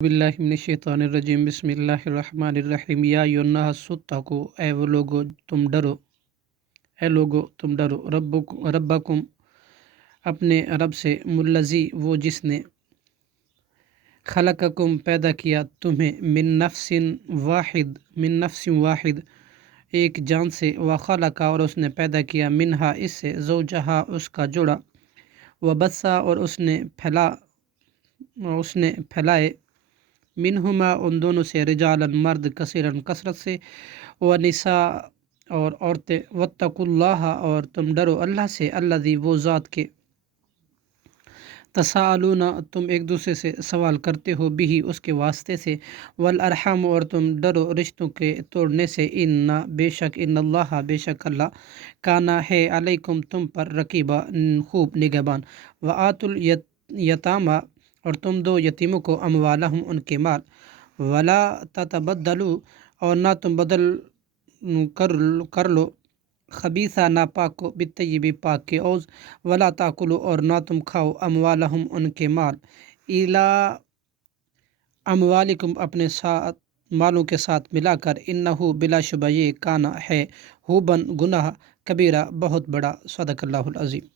باللہ من الشیطان الرجیم بسم اللہ الرحمن الرحیم یا ایھا الناس اتقوا اے لوگو تم ڈرو ربکم اپنے رب سے الذی وہ جس نے خلقکم پیدا کیا تمہیں من نفس واحد ایک جان سے وخلق اور اس نے پیدا کیا منہا اس سے زوجہا اس کا جوڑا وبثا اور اس نے پھیلائے منہما ان دونوں سے رجالا مرد کثیرن کثرت سے ونساء اور عورتیں واتقوا اللہ اور تم ڈرو اللہ سے الذی وہ ذات کے تساءلون تم ایک دوسرے سے سوال کرتے ہو بھی اس کے واسطے سے والارحام اور تم ڈرو رشتوں کے توڑنے سے بے شک اللہ اللہ کانا ہے علیکم تم پر رقیبہ خوب نگہبان وآتوا الیتامی اور تم دو یتیموں کو اموالہم ان کے مال ولا تتبدلوا اور نہ تم بدل کر لو خبیثہ ناپاک کو بالطیب پاک کے عوض ولا تاکلوا اور نہ تم کھاؤ اموالہم ان کے مال الا اموالکم اپنے ساتھ مالوں کے ساتھ ملا کر انہ بلا شبہ یہ کانا ہے ہوبن گناہ کبیرہ بہت بڑا صدق اللہ العظیم۔